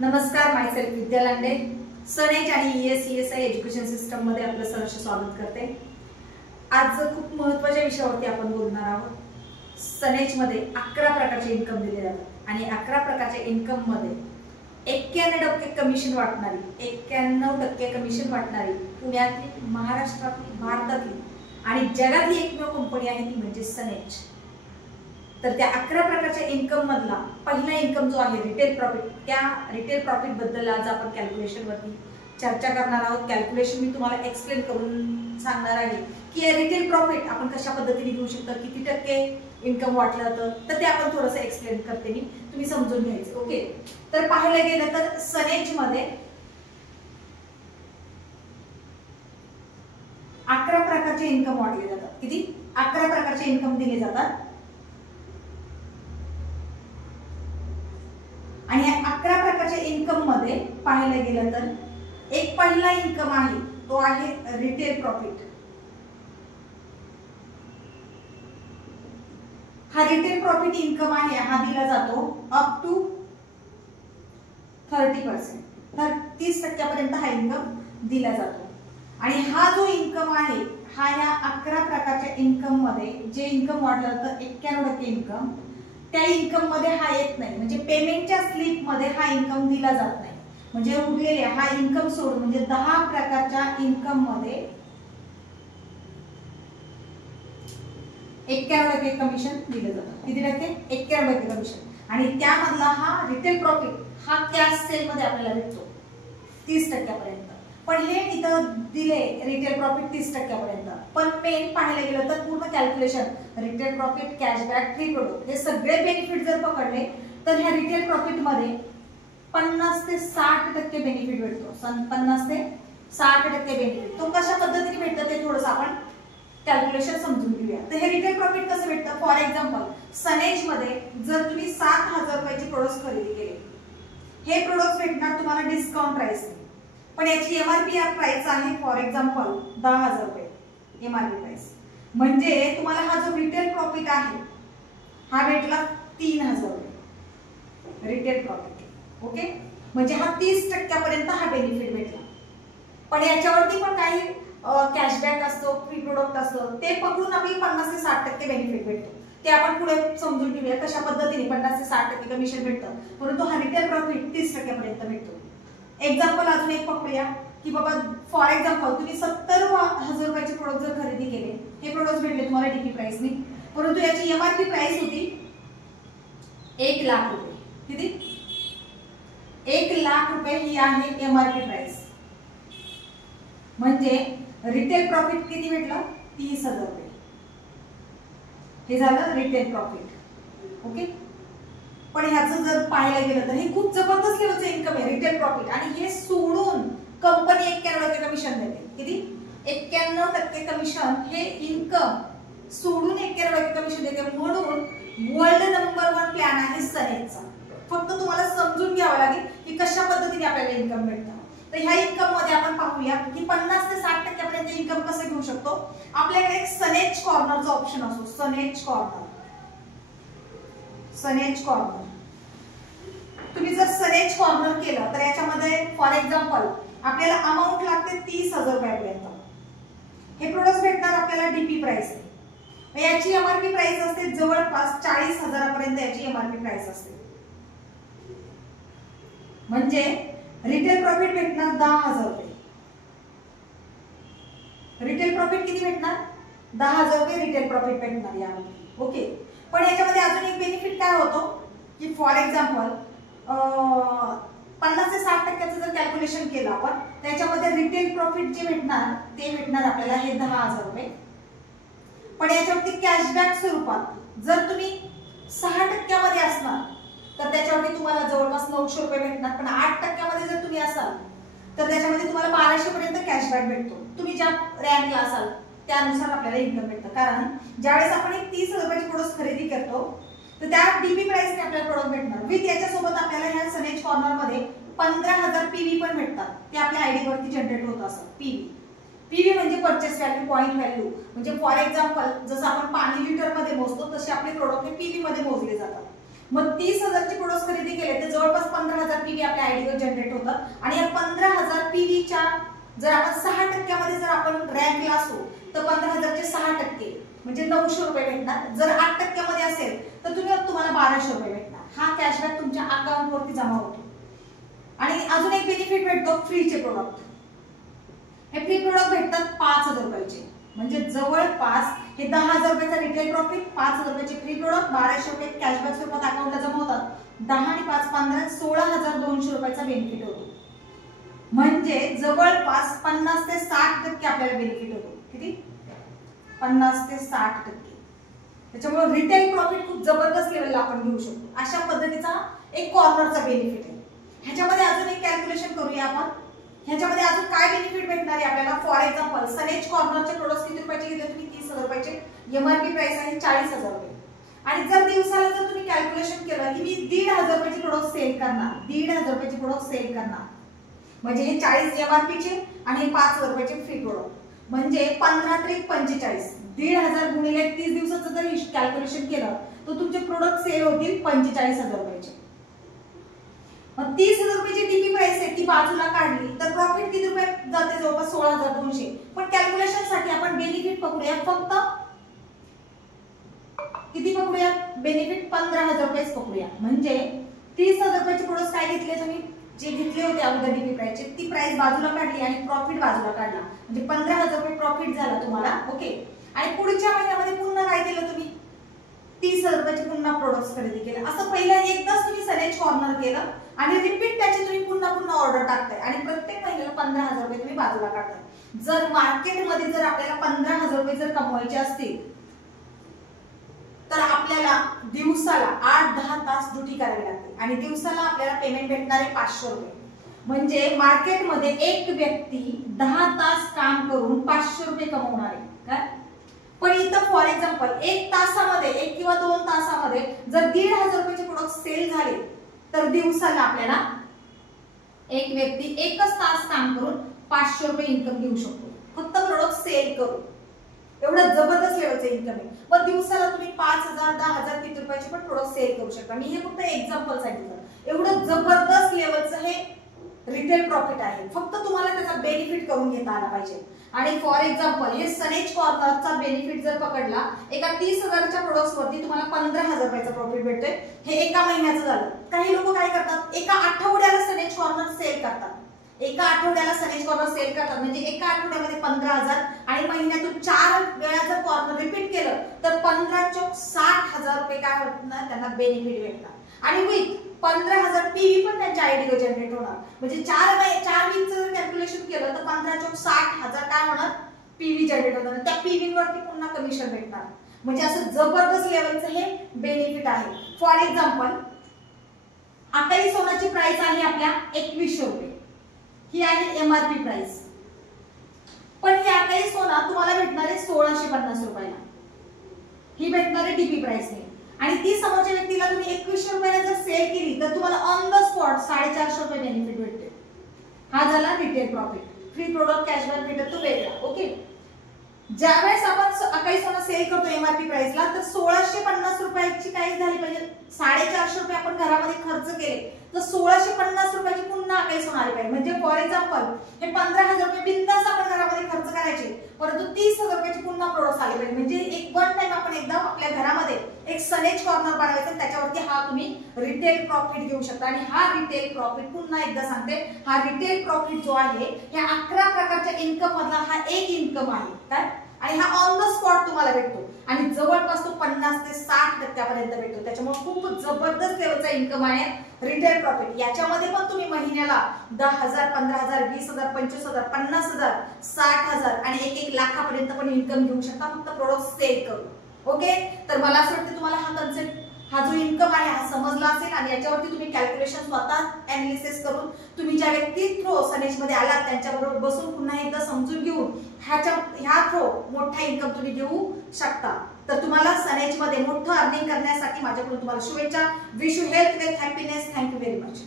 नमस्कार, मायसेल्फ विद्या लांडे. सनेज आणि ESI education system मध्ये आपलं सहर्ष स्वागत करते. आज खूप महत्त्वाच्या विषयावरती आपण बोलणार आहोत. सनेज मध्ये 11 प्रकारचे इन्कम दिले जातात आणि 11 प्रकारच्या इन्कम मध्ये 91% कमिशन वाटणारी 91% कमिशन वाटणारी पुण्यातली, महाराष्ट्रातली, भारतातली आणि जगातली एकमेव कंपनी आहे ती म्हणजे सनेज. तर त्या 11 प्रकारच्या इन्कम मधला पहिला इन्कम जो आहे रिटेल प्रॉफिट, त्या रिटेल प्रॉफिट बद्दल आज आपण कॅल्क्युलेशन वरती चर्चा करणार आहोत. कॅल्क्युलेशन मी तुम्हाला एक्सप्लेन करून सांगणार आहे की रिटेल प्रॉफिट आपण कशा पद्धतीने घेऊ शकतो, किती टक्के इन्कम वाटलं जातं, तर ते आपण थोडंसं एक्सप्लेन करते मी, तुम्ही समजून घ्यायचं. ओके, तर पाहायला गेलं तर सनेज मध्ये 11 प्रकारचे इन्कम वाटले जातात. किती? 11 प्रकारचे इन्कम दिले जातात. आणि या 11 प्रकारच्या इन्कम मध्ये पाहायला गेलं तर एक पहिला इन्कम आहे तो आहे रिटेल प्रॉफिट. हा रिटेल प्रॉफिट इन्कम आहे, हा दिला जातो अप टू 30%. तर 30% हा इन्कम दिला जातो. आणि हा जो इन्कम आहे हा या 11 प्रकारच्या इन्कम मध्ये जे इन्कम वाढलं जातं 91% इन्कम, त्या इन्कम मध्ये हा येत नाही. म्हणजे पेमेंटच्या स्लिप मध्ये हा इन्कम दिला जात नाही. म्हणजे उरलेले हा इन्कम सोडून म्हणजे 10 प्रकारच्या इन्कम मध्ये 91% कमिशन दिलं जातं. किती टक्के? 91% कमिशन. आणि त्यामधला हा रिटेल प्रॉफिट हा कॅश सेल मध्ये आपल्याला भेटतो 30% पर्यंत. पण हे इथं दिले रिटेल प्रॉफिट 30% पर्यंत. पण मेन पाहायला गेलं तर पूर्ण calculation retail profit, cashback, free product हे सगळे बेनिफिट जर पकडले तर ह्या रिटेल प्रॉफिट मध्ये 50 ते 60% बेनिफिट भेटतो. 50 ते 60% बेनिफिट. तो कशा पद्धतीने भेटतं ते थोडंसं आपण कॅल्क्युलेशन समजून घेऊया. तर हे रिटेल प्रॉफिट कसं भेटतं? फॉर एक्झाम्पल सनेज मध्ये जर तुम्ही 7,000 रुपयाचे प्रोडक्ट खरेदी केले, हे प्रोडक्ट भेटणार तुम्हाला डिस्काउंट प्राइस, पण याची MRP प्राइस आहे फॉर एक्झाम्पल 10,000 रुपये MRP प्राइस. म्हणजे तुम्हाला हा जो रिटेल प्रॉफिट आहे हा भेटला 3,000 रुपये रिटेल प्रॉफिट. ओके, म्हणजे हा 30% पर्यंत हा बेनिफिट भेटला. पण याच्यावरती पण काही कॅशबॅक असतो, फ्री प्रोडक्ट असतो, ते पकडून आपली 50 ते 60% बेनिफिट भेटतो. ते आपण पुढे समजून घेऊया कशा पद्धतीने 50 ते 60% कमिशन भेटतं. परंतु हा रिटेल प्रॉफिट 30% पर्यंत भेटतो. एक्झाम्पल अजून एक पकडूया की बाबा फॉर एक्झाम्पल तुम्ही 70,000 रुपयाचे प्रोडक्ट जर खरेदी केले, हे प्रोडक्ट भेटले तुम्हाला DP प्राइस नाही, परंतु याची MRP प्राइस होती 1 लाख रुपये. किती? 1 लाख रुपये ही आहे MRP प्राइस. म्हणजे रिटेल प्रॉफिट किती भेटलं? 30,000 रुपये. हे झालं रिटेल प्रॉफिट. ओके, पण ह्याचं जर पाहायला गेलं तर हे खूप जबरदस्त लेवलचं इन्कम आहे रिटेल प्रॉफिट. आणि हे सोडून कंपनी 91% कमिशन देते. किती? 91% कमिशन. हे इन्कम सोडून 91% कमिशन देते. म्हणून वर्ल्ड नंबर 1 प्लॅन आहे सनेजचा. फक्त तुम्हाला समजून घ्यावं लागेल की कशा पद्धतीने आपल्याला इन्कम भेटतं. तर ह्या इन्कम मध्ये आपण पाहूया की 50 ते 60% पर्यंत इन्कम कसं घेऊ शकतो. आपल्याकडे एक सनेज कॉर्नरचा ऑप्शन असतो. सनेज कॉर्नर. सनेज कॉर्नर तुम्ही जर सनेज कॉर्नर केलं तर याच्यामध्ये फॉर एक्झाम्पल आपल्याला अमाऊंट लागते 30,000 रुपयापर्यंत. हे प्रोडक्ट भेटणार आपल्याला DP प्राइस. याची MRP प्राइस असते जवळपास 40,000 पर्यंत याची MRP प्राइस असते. म्हणजे रिटेल प्रॉफिट भेटणार 10,000 रुपये. रिटेल प्रॉफिट किती भेटणार? 10,000 रुपये रिटेल प्रॉफिट भेटणार यामध्ये. ओके, पण याच्यामध्ये अजून एक बेनिफिट काय होतो की फॉर एक्झाम्पल 50 ते 60% जर कॅल्क्युलेशन केलं आपण, त्याच्यामध्ये रिटेल प्रॉफिट जे भेटणार ते भेटणार आपल्याला हे 10,000 रुपये. पण याच्यावरती कॅशबॅक स्वरूपात जर तुम्ही 6% मध्ये असणार तर त्याच्यावरती तुम्हाला जवळपास 900 रुपये भेटणार. पण 8% मध्ये जर तुम्ही असाल तर त्याच्यामध्ये तुम्हाला 1200 पर्यंत कॅशबॅक भेटतो. तुम्ही ज्या रँकला असाल त्यानुसार आपल्याला इन्कम भेटतं. कारण ज्यावेळेस आपण एक 30,000 रुपयाचे प्रोडक्ट खरेदी करतो तर त्या DP प्राइसने आपल्याला प्रोडक्ट भेटणार. विथ याच्यासोबत आपल्याला ह्या सनेज कॉर्नर मध्ये 15,000 PV पण भेटतात. ते आपल्या आयडी वरती जनरेट होत असतात. PV म्हणजे परचेस व्हॅल्यू, पॉइंट व्हॅल्यू. म्हणजे फॉर एक्झाम्पल जसं आपण पाणी लिटर मध्ये मोजतो तसे आपले प्रोडक्ट हे PV मध्ये मोजले जातात. मग 30,000चे प्रोडक्ट खरेदी केले तर जवळपास 15,000 पीव्ही आपल्या आयडीवर जनरेट होतात आणि या 15,000 पीव्हीच्या जर आपण 6% जर आपण रँकला असू तर 15,000चे 6% म्हणजे 900 रुपये भेटणार. जर 8% असेल तर तुम्हाला 1200 रुपये भेटणार. हा कॅशबॅक तुमच्या अकाउंटवरती जमा होतो. आणि अजून एक बेनिफिट भेटतो फ्रीचे प्रोडक्ट. हे फ्री प्रोडक्ट भेटतात 5,000 रुपयाचे, म्हणजे जवळपास हे 10,000 रुपयाचा रिटेल प्रॉफिट, 5,000 रुपयाचे फ्री प्रोडक्ट, 1200 रुपये कॅशबॅक स्वरूपात अकाउंटला जमा होतात. 10 आणि 5 15 16,200 रुपयाचा बेनिफिट होतो. म्हणजे जवळपास 50 ते 60% आपल्याला बेनिफिट होतो. किती? 50 ते 60%. त्याच्यामुळे रिटेल प्रॉफिट खूप जबरदस्त लेवलला आपण घेऊ शकतो. अशा पद्धतीचा एक कॉर्नरचा बेनिफिट आहे. ह्याच्यामध्ये अजून एक कॅल्क्युलेशन करूया आपण. ह्याच्यामध्ये अजून काय बेनिफिट भेटणार आहे आपल्याला. फॉर एक्झाम्पल सनेज कॉर्नरचे प्रोडक्ट्स किती रुपयाचे घेतले तुम्ही? 30,000 रुपयाचे. एमआरपी प्राइस आहे 40,000 रुपये. आणि जर दिवसाला जर तुम्ही कॅल्क्युलेशन केलं की मी 1,500 रुपयाचे प्रोडक्ट सेल करणार, 1,500 रुपयाचे प्रोडक्ट सेल करणार, म्हणजे हे 40 एमआरपीचे आणि हे 5,000 रुपयाचे फ्री प्रोडक्ट, म्हणजे 15 त्रिक 45. 1,500 गुणिले 30 दिवसाचं जर कॅल्क्युलेशन केलं तर तुमचे प्रोडक्ट सेल होतील 45,000 रुपयाचे. मग 30,000 रुपयाची टीपी प्राइस आहे ती बाजूला काढली तर प्रॉफिट किती रुपये जाते? जवळपास 16,200. पण कॅल्क्युलेशन साठी आपण बेनिफिट पकडूया. फक्त किती पकडूया? बेनिफिट 15,000 रुपयेच पकडूया. म्हणजे 30,000 रुपयाचे प्रोडक्ट काय घेतले तुम्ही? जे घेतले होते अगोदर डीपी प्राइसचे, ती प्राइस बाजूला काढली आणि प्रॉफिट बाजूला काढला, म्हणजे 15,000 रुपये प्रॉफिट झाला तुम्हाला. ओके. आणि पुढच्या महिन्यामध्ये पुन्हा काय केलं तुम्ही? 30,000 रुपयाचे पुन्हा प्रोडक्ट्स खरेदी केले. असं पहिलं एकदाच तुम्ही सनेज कॉर्नर केलं आणि रिपीट त्याची तुम्ही पुन्हा पुन्हा ऑर्डर टाकताय आणि प्रत्येक महिन्याला 15,000 रुपये तुम्ही बाजूला काढताय. जर मार्केटमध्ये जर आपल्याला 15,000 रुपये जर कमवायचे असतील तर आपल्याला दिवसाला 8-10 तास ड्युटी करावी लागते आणि दिवसाला आपल्याला पेमेंट भेटणार आहे 500 रुपये. म्हणजे मार्केटमध्ये एक व्यक्ती 10 तास काम करून 500 रुपये कमवणार आहे काय. पण इथं फॉर एक्झाम्पल 1 तासामध्ये 1 किंवा 2 तासामध्ये जर 1,500 रुपयाचे प्रोडक्ट सेल झाले तर दिवसाला आपल्याला एक व्यक्ती 1च तास काम करून 500 रुपये इन्कम घेऊ शकतो, फक्त प्रोडक्ट सेल करून. एवढं जबरदस्त लेवलचं इन्कम आहे. मग दिवसाला तुम्ही 5,000 10,000 किती रुपयाचे पण प्रोडक्ट सेल करू शकता. मी हे फक्त एक्झाम्पल सांगितलं. एवढं जबरदस्त लेवलचं हे रिटेल प्रॉफिट आहे. फक्त तुम्हाला त्याचा बेनिफिट करून घेता आला पाहिजे. आणि फॉर एक्झाम्पल हे सनेज कॉर्नरचा बेनिफिट जर पकडला, एका 30,000च्या प्रोडक्ट्स वरती तुम्हाला 15,000 रुपयाचा प्रॉफिट भेटतोय. हे एका महिन्याचं झालं. काही लोक काय करतात, एका आठवड्याला सनेज कॉर्नर सेल करतात. एका आठवड्याला सनेज कॉर्नर सेल करतात म्हणजे एका आठवड्यामध्ये 15,000 आणि महिन्यातून 4 वेळा जर कॉर्नर रिपीट केलं तर 15 चोक 60,000 रुपये काय होणार त्यांना बेनिफिट भेटणार. आणि विथ 15,000 पीव्ही पण त्यांच्या आयडीवर जनरेट होणार. म्हणजे 4 वीकचं जर कॅल्क्युलेशन केलं तर 15 चोक 60,000 काय होणार? पीव्ही जनरेट होणार. त्या पीव्ही वरती पुन्हा कमिशन भेटणार. म्हणजे असं जबरदस्त लेवलचं हे बेनिफिट आहे. फॉर एक्झाम्पल अकाई सोनाची प्राइस आहे आपल्या 2100 रुपये. ही आहे एमआरपी प्राइस. पण ही अकाई सोना तुम्हाला भेटणार आहे 1650 रुपयाला. ही भेटणार आहे डीपी प्राइसने. आणि ती समोरच्या व्यक्तीला तुम्ही 2100 रुपयाला जर सेल केली तर तुम्हाला ऑन द स्पॉट 450 रुपये बेनिफिट भेटते. हा झाला retail profit. Free product cashback भेटत तो वेगळा. ओके. ज्यावेळेस आपण अकाई सोना सेल करतो एमआरपी प्राइसला तर 1650 रुपयाची काय झाली पाहिजे? 450 रुपये आपण घरामध्ये खर्च केले तर 1650 रुपयाची पुन्हा अकाई सोना आली पाहिजे. म्हणजे फॉर एक्झाम्पल हे 15,000 रुपये बिंदास आपण घरामध्ये खर्च करायचे, परंतु 30,000 रुपयाची पुन्हा प्रोडक्ट आले पाहिजे. म्हणजे एक वन टाइम आपण एकदा आपल्या घरामध्ये एक सनेज कॉर्नर बनवायचा, त्याच्यावरती हा तुम्ही रिटेल प्रॉफिट घेऊ शकता. आणि हा रिटेल प्रॉफिट पुन्हा एकदा सांगते, हा रिटेल प्रॉफिट जो आहे या 11 प्रकारच्या इन्कम मधला हा एक इन्कम आहे काय. आणि हा ऑन द स्पॉट तुम्हाला भेटतो आणि जवळपास तो 50 ते 60% पर्यंत भेटतो. त्याच्यामुळे खूप जबरदस्त लेवलचा इन्कम आहे रिटेल प्रॉफिट. याच्यामध्ये पण तुम्ही महिन्याला 10,000 15,000 20,000 25,000 50,000 60,000 आणि 1 लाखापर्यंत पण इन्कम घेऊ शकता फक्त प्रोडक्ट सेल करून. ओके. तर मला असं वाटतं तुम्हाला हा कन्सेप्ट, हा जो इन्कम आहे हा समजला असेल आणि याच्यावरती तुम्ही कॅल्क्युलेशन स्वतः एनालिसिस करून तुम्ही ज्या व्यक्ती थ्रो सनेज मध्ये आलात त्यांच्याबरोबर बसून पुन्हा एकदा समजून घेऊन ह्या थ्रो मोठा इन्कम तुम्ही घेऊ शकता. तर तुम्हाला सनेज मध्ये मोठं अर्निंग करण्यासाठी माझ्याकडून तुम्हाला शुभेच्छा. Wish you health with happiness. Thank you very much.